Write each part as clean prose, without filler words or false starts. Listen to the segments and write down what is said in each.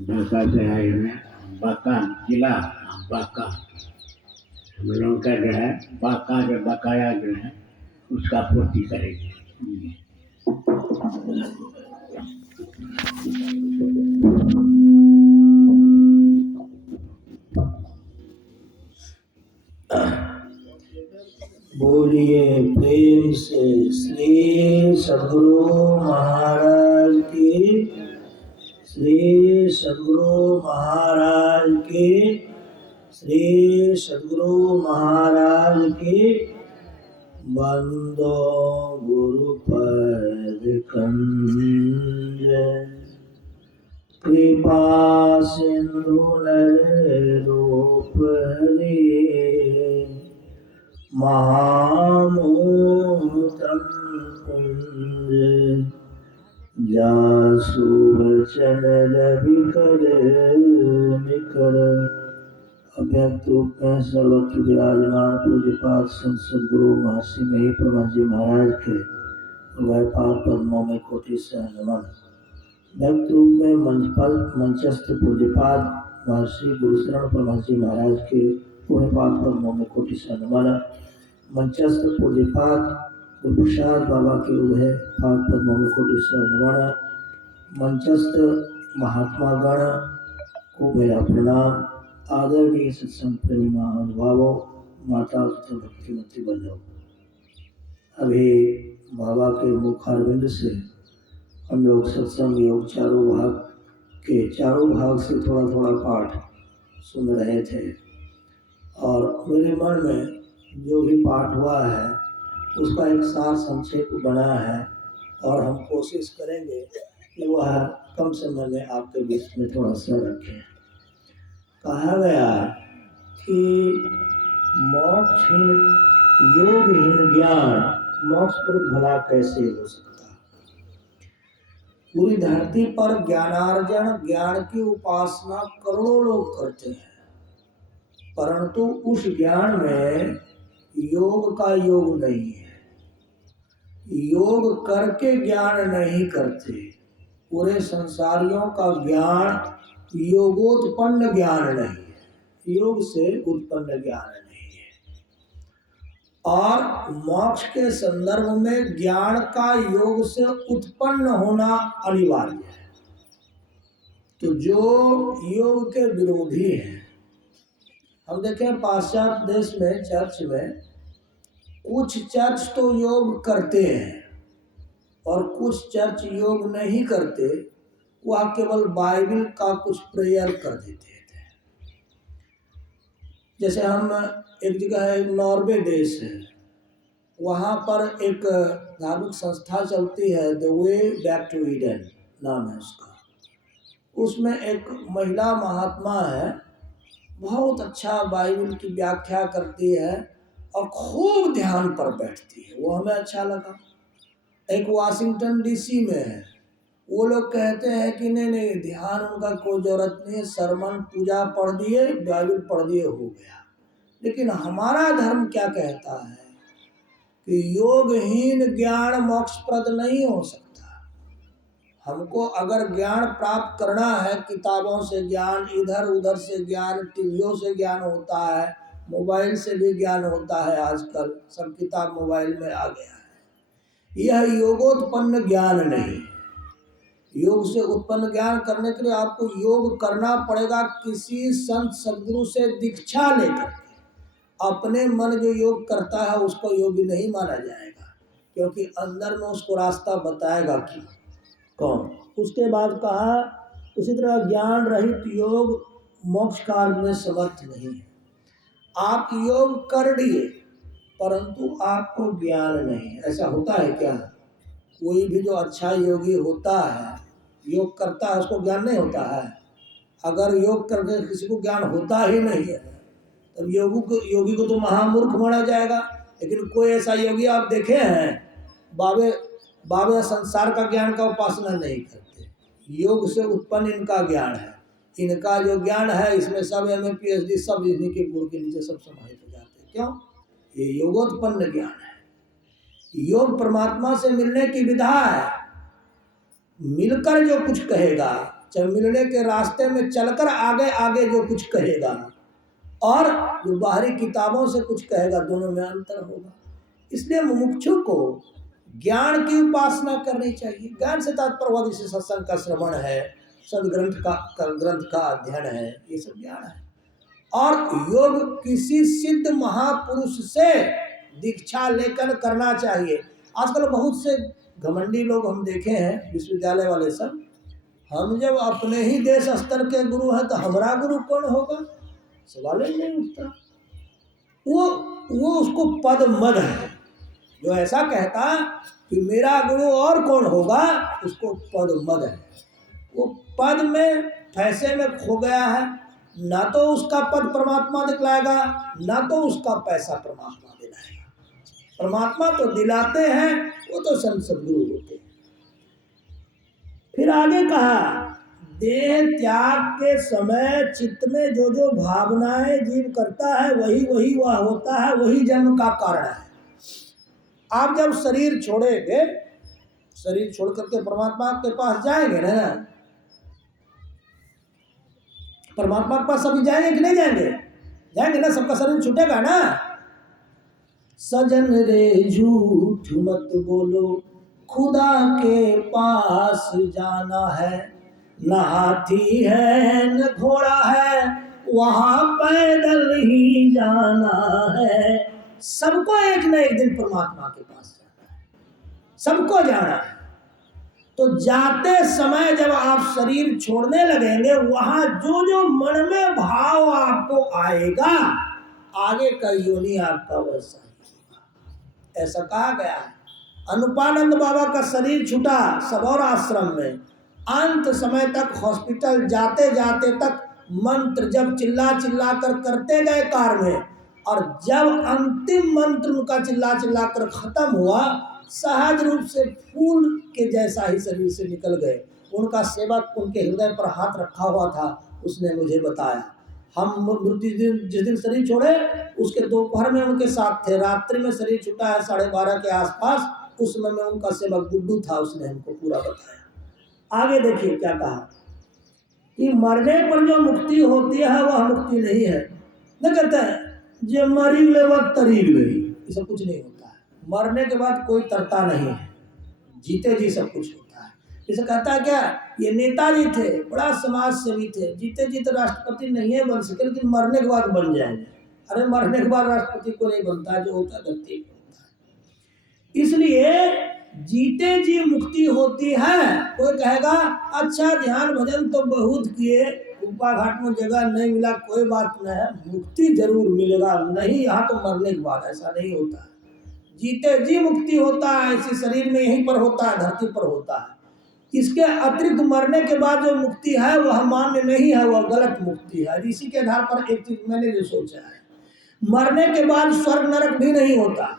ढाका चढ़ाई में बाका जिला बाका हम लोग का जो है बाका जो बकाया जो है उसका पूर्ति करेंगे। बोलिए प्रेम से श्री सद्गुरु महाराज की, श्री सद्गुरु महाराज की, श्री सद्गुरु महाराज की। बंदो गुरुपद कंज कृपा सिंधु रूप महामूत्रं कुंज जासु वचन विकर निकर। अव्यक्त रूप में सर्वत्र विराजमान पूज्यपाद संत सद्गुरु महर्षि मही प्रभा जी महाराज के व्यापार पद्मों में कोटि से नमन। व्यक्त रूप में मंचस्थ पूज्यपाद महर्षि गुरुशरण प्रभा जी महाराज के व्यापार पद्मों में कोटि से नमन। मंचस्थ पूज्यपाद गुरुप्रसाद बाबा के उभय पाद पद्मों में कोटि से नमन। मंचस्थ महात्मा गण को मेरा प्रणाम। आदरणीय सत्संग प्रेमी महानुभावों, माता तथा भक्तिमती बंधुओं, अभी बाबा के मुखारविंद से हम लोग सत्संग योग चारों भाग से थोड़ा थोड़ा पाठ सुन रहे थे और मेरे मन में जो भी पाठ हुआ है उसका एक सार संक्षेप बना है और हम कोशिश करेंगे कि वह कम समय में आपके बीच में थोड़ा सा रखें। कहा गया कि मोक्षहीन योगहीन ज्ञान मोक्ष पर भला कैसे हो सकता है। पूरी धरती पर ज्ञानार्जन ज्ञान की उपासना करोड़ों लोग करते हैं, परंतु उस ज्ञान में योग का योग नहीं है। योग करके ज्ञान नहीं करते। पूरे संसारियों का ज्ञान योगोत्पन्न ज्ञान नहीं है, योग से उत्पन्न ज्ञान नहीं है। और मोक्ष के संदर्भ में ज्ञान का योग से उत्पन्न होना अनिवार्य है। तो जो योग के विरोधी हैं, हम देखें पाश्चात्य देश में चर्च में कुछ चर्च तो योग करते हैं और कुछ चर्च योग नहीं करते, वह केवल बाइबल का कुछ प्रेयर कर देते थे। जैसे हम एक जगह है, नॉर्वे देश है, वहाँ पर एक धार्मिक संस्था चलती है, the way back to Eden नाम है उसका। उसमें एक महिला महात्मा है, बहुत अच्छा बाइबल की व्याख्या करती है और खूब ध्यान पर बैठती है, वो हमें अच्छा लगा। एक वाशिंगटन डीसी में है, वो लोग कहते हैं कि नहीं ध्यान उनका कोई जरूरत नहीं है, सरमन पूजा पढ़ दिए बाइबल पढ़ दिए हो गया। लेकिन हमारा धर्म क्या कहता है कि योगहीन ज्ञान मोक्षप्रद नहीं हो सकता। हमको अगर ज्ञान प्राप्त करना है, किताबों से ज्ञान, इधर उधर से ज्ञान, टीवियों से ज्ञान होता है, मोबाइल से भी ज्ञान होता है, आजकल सब किताब मोबाइल में आ गया है। यह योगोत्पन्न ज्ञान नहीं। योग से उत्पन्न ज्ञान करने के लिए आपको योग करना पड़ेगा, किसी संत सद्गुरु से दीक्षा लेकर। अपने मन जो योग करता है उसको योगी नहीं माना जाएगा, क्योंकि अंदर में उसको रास्ता बताएगा कि कौन। उसके बाद कहा उसी तरह ज्ञान रहित योग मोक्ष कार्य में समर्थ नहीं है। आप योग कर लिए परंतु आपको ज्ञान नहीं। ऐसा होता है क्या? कोई भी जो अच्छा योगी होता है, योग करता है, उसको ज्ञान नहीं होता है? अगर योग करके किसी को ज्ञान होता ही नहीं है तब योगी को तो महामूर्ख माना जाएगा। लेकिन कोई ऐसा योगी आप देखे हैं बाबे संसार का ज्ञान का उपासना नहीं करते, योग से उत्पन्न इनका ज्ञान है। इनका जो ज्ञान है इसमें सब MA PhD सब इन्हीं के गुण के नीचे सब समाहित हो जाते हैं। क्यों? ये योगोत्पन्न ज्ञान है। योग परमात्मा से मिलने की विधा है। मिलकर जो कुछ कहेगा चाहे मिलने के रास्ते में चलकर आगे आगे जो कुछ कहेगा और जो बाहरी किताबों से कुछ कहेगा, दोनों में अंतर होगा। इसलिए मुमुक्षु को ज्ञान की उपासना करनी चाहिए। ज्ञान से तात्पर्य हुआ जैसे सत्संग का श्रवण है, सदग्रंथ का अध्ययन है, ये सब ज्ञान है। और योग किसी सिद्ध महापुरुष से दीक्षा लेकर करना चाहिए। आजकल बहुत से घमंडी लोग हम देखे हैं, विश्वविद्यालय वाले सब, हम जब अपने ही देश स्तर के गुरु हैं तो हमारा गुरु कौन होगा, सवाल ही नहीं उठता। वो उसको पद मद है। जो ऐसा कहता कि मेरा गुरु और कौन होगा, उसको पद मद है। वो पद में पैसे में खो गया है, ना तो उसका पद परमात्मा दिखलाएगा, ना तो उसका पैसा परमात्मा दिलाएगा। परमात्मा तो दिलाते हैं, वो तो संत सद्गुरु होते हैं। फिर आगे कहा, देह त्याग के समय चित्त में जो जो भावनाएं जीव करता है वही वही वह होता है, वही जन्म का कारण है। आप जब शरीर छोड़ेंगे, शरीर छोड़ करके परमात्मा के पास जाएंगे ना, परमात्मा के पास सभी जाएंगे कि नहीं जाएंगे? जाएंगे ना, सबका शरीर छूटेगा ना। सजन रे झूठ मत बोलो, खुदा के पास जाना है, न हाथी है न घोड़ा है, वहां पैदल ही जाना है। सबको एक न एक दिन परमात्मा के पास जाना है, सबको जाना है। तो जाते समय जब आप शरीर छोड़ने लगेंगे, वहां जो जो मन में भाव आपको आएगा, आगे का योनि आपका वैसा ही होगा। ऐसा कहा गया है। अनुपानंद बाबा का शरीर छूटा सबौर आश्रम में, अंत समय तक हॉस्पिटल जाते जाते तक मंत्र जब चिल्ला चिल्ला कर करते गए कार में, और जब अंतिम मंत्र उनका चिल्ला चिल्ला कर खत्म हुआ, सहज रूप से फूल के जैसा ही शरीर से निकल गए। उनका सेवक उनके हृदय पर हाथ रखा हुआ था, उसने मुझे बताया। हम मृत्यु जिस दिन शरीर छोड़े उसके दोपहर में उनके साथ थे, रात्रि में शरीर छूटा है 12:30 के आसपास, उस समय में उनका सेवक गुड्डू था, उसने हमको पूरा बताया। आगे देखिए क्या कहा कि मरने पर जो मुक्ति होती है वह मुक्ति नहीं है। न कहते हैं जे मरी ले वक्त तरी गई, ये सब कुछ नहीं होता है। मरने के बाद कोई तरता नहीं है, जीते जी सब कुछ होता है। जैसे कहता है क्या, ये नेताजी थे, बड़ा समाज सेवी थे, जीते जीते राष्ट्रपति नहीं है बन सके, लेकिन मरने के बाद बन जाएंगे। अरे मरने के बाद राष्ट्रपति को नहीं बनता है, जो होता है धरती पर होता है। इसलिए जीते जी मुक्ति होती है। कोई कहेगा अच्छा ध्यान भजन तो बहुत किए, ऊपा घाट में जगह नहीं मिला, कोई बात नहीं है, मुक्ति जरूर मिलेगा। नहीं, यहाँ तो मरने के बाद ऐसा नहीं होता है, जीते जी मुक्ति होता है। इसी शरीर में यहीं पर होता है, धरती पर होता है। इसके अतिरिक्त मरने के बाद जो मुक्ति है वह मान्य नहीं है, वह गलत मुक्ति है। इसी के आधार पर एक चीज मैंने जो सोचा है, मरने के बाद स्वर्ग नरक भी नहीं होता।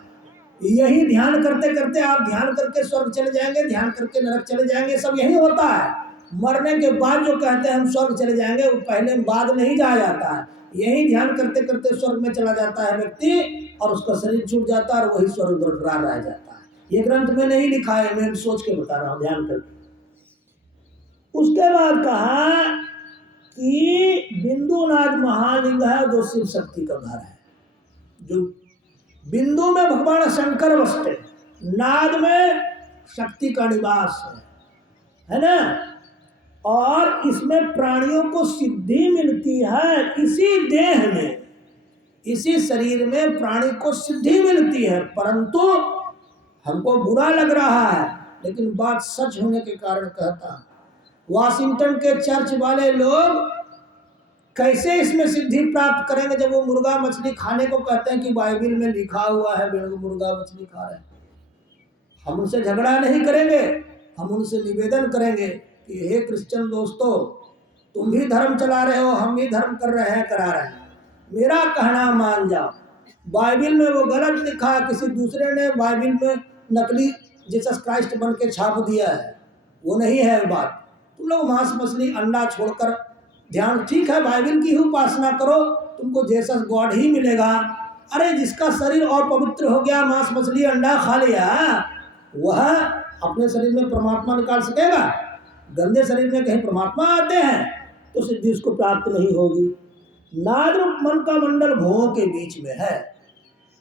यही ध्यान करते करते आप ध्यान करके स्वर्ग चले जाएंगे, ध्यान करके नरक चले जाएंगे, सब यही होता है। मरने के बाद जो कहते हैं हम स्वर्ग चले जाएंगे, वो पहले बाद नहीं जाया जाता है। यही ध्यान करते करते स्वर्ग में चला जाता है व्यक्ति, और उसका शरीर छूट जाता है और वही स्वर्ग बरकरार रह जाता है। ये ग्रंथ में नहीं लिखा है, मैं सोच के बता रहा हूँ, ध्यान करके। उसके बाद कहा कि बिंदुनाथ महालिंग है जो शिव शक्ति का घर है। जो बिंदु में भगवान शंकर बसते, नाद में शक्ति का निवास है ना। और इसमें प्राणियों को सिद्धि मिलती है, इसी देह में, इसी शरीर में प्राणी को सिद्धि मिलती है। परंतु हमको बुरा लग रहा है, लेकिन बात सच होने के कारण कहता हूं। वाशिंगटन के चर्च वाले लोग कैसे इसमें सिद्धि प्राप्त करेंगे, जब वो मुर्गा मछली खाने को कहते हैं कि बाइबल में लिखा हुआ है मुर्गा मछली खा रहे हैं। हम उनसे झगड़ा नहीं करेंगे, हम उनसे निवेदन करेंगे कि हे क्रिश्चियन दोस्तों, तुम भी धर्म चला रहे हो, हम भी धर्म कर रहे हैं, करा रहे हैं, मेरा कहना मान जाओ। बाइबल में वो गलत लिखा है, किसी दूसरे ने बाइबल में नकली जीसस क्राइस्ट बन के छाप दिया है, वो नहीं है बात। तुम लोग मांस मछली अंडा छोड़कर ध्यान, ठीक है बाइबल की ही उपासना करो, तुमको जीसस गॉड ही मिलेगा। अरे जिसका शरीर और पवित्र हो गया, मांस मछली अंडा खा लिया, वह अपने शरीर में परमात्मा निकाल सकेगा? गंदे शरीर में कहीं परमात्मा आते हैं तो सिद्धि उसको प्राप्त नहीं होगी। नाद रूप मन का मंडल भुवों के बीच में है।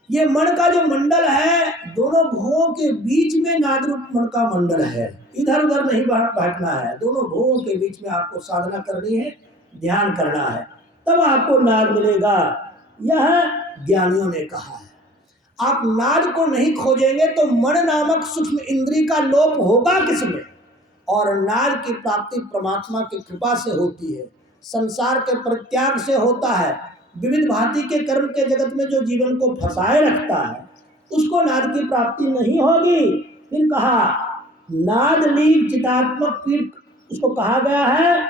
ये मन का जो मंडल है दोनों भुवों के बीच में नाद रूप मन का मंडल है, इधर उधर नहीं बैठना है, दोनों भुवों के बीच में आपको साधना करनी है, ध्यान करना है, तब आपको नाद मिलेगा। यह ज्ञानियों ने कहा है। आप नाद को नहीं खोजेंगे तो मन नामक सूक्ष्म इंद्री का लोप होगा किसमें? और नाद की प्राप्ति परमात्मा की कृपा से होती है, संसार के परित्याग से होता है। विविध भांति के कर्म के जगत में जो जीवन को फंसाए रखता है उसको नाद की प्राप्ति नहीं होगी। फिर कहा नाद लीग चितात्मक पीठ उसको कहा गया है,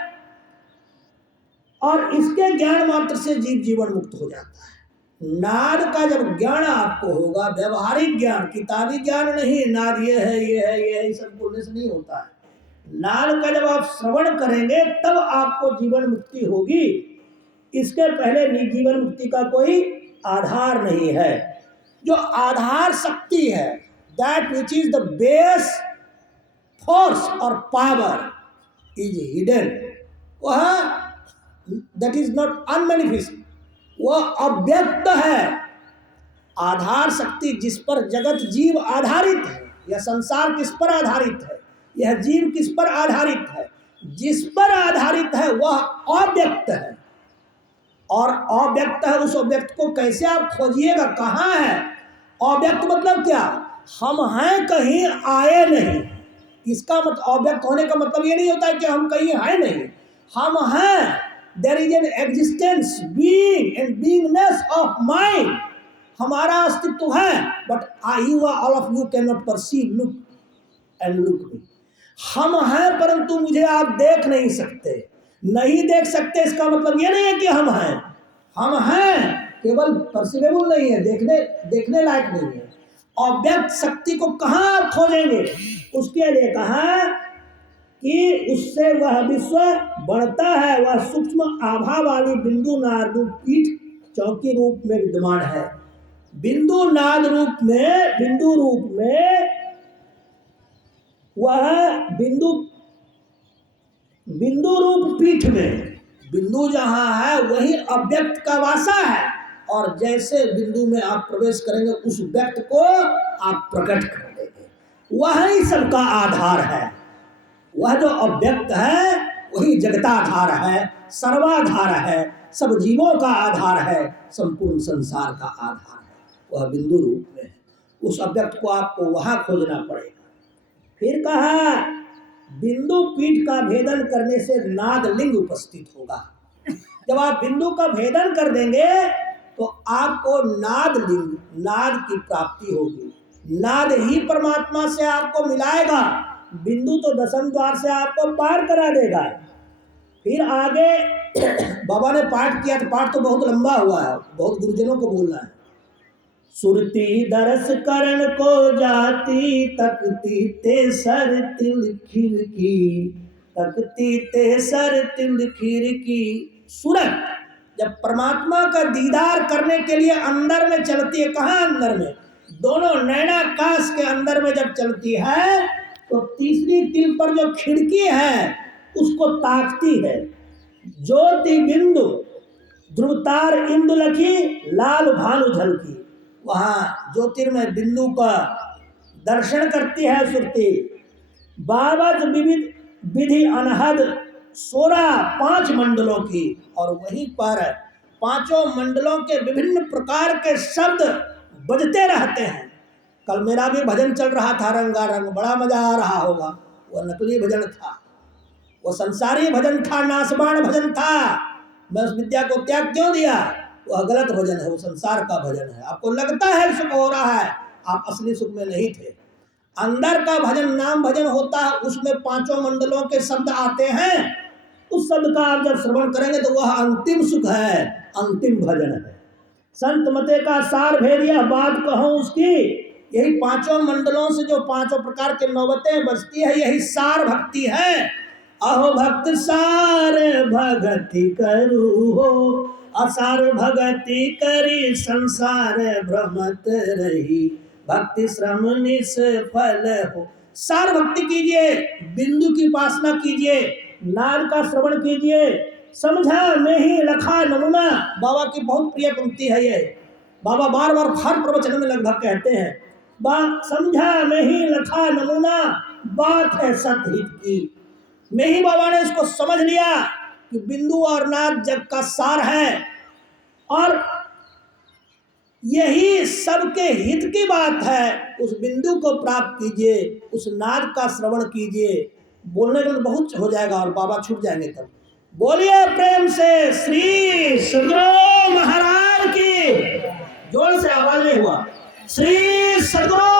और इसके ज्ञान मात्र से जीव जीवन मुक्त हो जाता है। नाद का जब ज्ञान आपको होगा, व्यवहारिक ज्ञान, किताबी ज्ञान नहीं, नाद ये है ये है ये है सब बोलने से नहीं होता है। नाद का जब आप श्रवण करेंगे तब आपको जीवन मुक्ति होगी, इसके पहले जीवन मुक्ति का कोई आधार नहीं है। जो आधार शक्ति है, that which is the base force और पावर इज हिडन, वह दैट इज नॉट अनमैनिफेस्ट, वह अव्यक्त है। आधार शक्ति जिस पर जगत जीव आधारित है, यह संसार किस पर आधारित है, यह जीव किस पर आधारित है, जिस पर आधारित है वह अव्यक्त है। और अव्यक्त है, उस अव्यक्त को कैसे आप खोजिएगा, कहाँ है? अव्यक्त मतलब क्या? हम हैं कहीं आए नहीं। इसका मतलब अव्यक्त होने का मतलब ये नहीं होता है कि हम कहीं हैं नहीं, हम हैं। There is an existence, being and beingness of mind, हमारा अस्तित्व है, but you all of you can not perceive, look and look me. हम हैं परंतु मुझे आप देख नहीं सकते। नहीं देख सकते इसका मतलब ये नहीं है कि हम हैं, हम हैं, केवल परसीवेबल नहीं है, देखने लायक नहीं है। अव्यक्त शक्ति को कहाँ आप खोजेंगे? उसके लिए कहा कि उससे वह विश्व बढ़ता है, वह सूक्ष्म आभा वाली बिंदु नाद रूप पीठ चौकी रूप में विद्यमान है। बिंदु नाद रूप में, बिंदु रूप में वह बिंदु रूप पीठ में, बिंदु जहां है वही अव्यक्त का वासा है, और जैसे बिंदु में आप प्रवेश करेंगे उस व्यक्त को आप प्रकट कर देंगे। वही सबका आधार है। वह जो अव्यक्त है वही जगताधार है, सर्वाधार है, सब जीवों का आधार है, संपूर्ण संसार का आधार है। वह बिंदु रूप में है। उस अव्यक्त को आपको वहां खोजना पड़ेगा। फिर कहा बिंदु पीठ का भेदन करने से नाद लिंग उपस्थित होगा। जब आप बिंदु का भेदन कर देंगे तो आपको नाद लिंग, नाद की प्राप्ति होगी। नाद ही परमात्मा से आपको मिलाएगा। बिंदु तो दशम द्वार से आपको पार करा देगा। फिर आगे बाबा ने पाठ किया, तो पाठ तो बहुत लंबा हुआ है, बहुत गुरुजनों को बोलना है। सुरती दरस करण को जाती, तकती ते सर तिल खिड़की, तकती ते सर तिल खिड़की। सूरत जब परमात्मा का दीदार करने के लिए अंदर में चलती है, कहाँ अंदर में? दोनों नैनाकाश के अंदर में जब चलती है तो तीसरी तिल पर जो खिड़की है उसको ताकती है। ज्योति बिंदु ध्रुवतार इंदु लखी, लाल भानु झलकी। वहाँ ज्योतिर्मय बिंदु का दर्शन करती है सुरती। बाबत विविध विधि अनहद 5 मंडलों की, और वहीं पर 5 मंडलों के विभिन्न प्रकार के शब्द बजते रहते हैं। कल मेरा भी भजन चल रहा था, रंगारंग, बड़ा मजा आ रहा होगा। वह नकली भजन था, वो संसारी भजन था, नासबान भजन था। मैं उस विद्या को त्याग क्यों दिया? वह गलत भजन है, वो संसार का भजन है। आपको लगता है सुख हो रहा है, आप असली सुख में नहीं थे। अंदर का भजन नाम भजन होता है, उसमें 5 मंडलों के शब्द आते हैं। उस शब्द का आप जब श्रवण करेंगे तो वह अंतिम सुख है, अंतिम भजन है। संत मते का सार भेद यह बात कहूं उसकी, यही 5 मंडलों से जो 5 प्रकार के नौबतें बजती है, यही सार भक्ति है। अहो भक्त सार भगति करू हो, असार भगति करी संसार भ्रमत रही, भक्ति श्रम निष्फल हो, सार भक्ति कीजिए, बिंदु की उपासना कीजिए, नाद का श्रवण कीजिए। समझा मैं ही लखा नमूना, बाबा की बहुत प्रिय पंक्ति है ये। बाबा बार बार हर प्रवचन में लगभग कहते हैं, समझा मैं ही लखा नमूना, बात है सतहित की। मैं ही बाबा ने इसको समझ लिया कि बिंदु और नाद जग का सार है और यही सबके हित की बात है। उस बिंदु को प्राप्त कीजिए, उस नाद का श्रवण कीजिए। बोलने में बहुत हो जाएगा और बाबा छूट जाएंगे तब। बोलिए प्रेम से श्री सद्गुरु महाराज की। जोर से आवाज नहीं हुआ। श्री सद्गुरु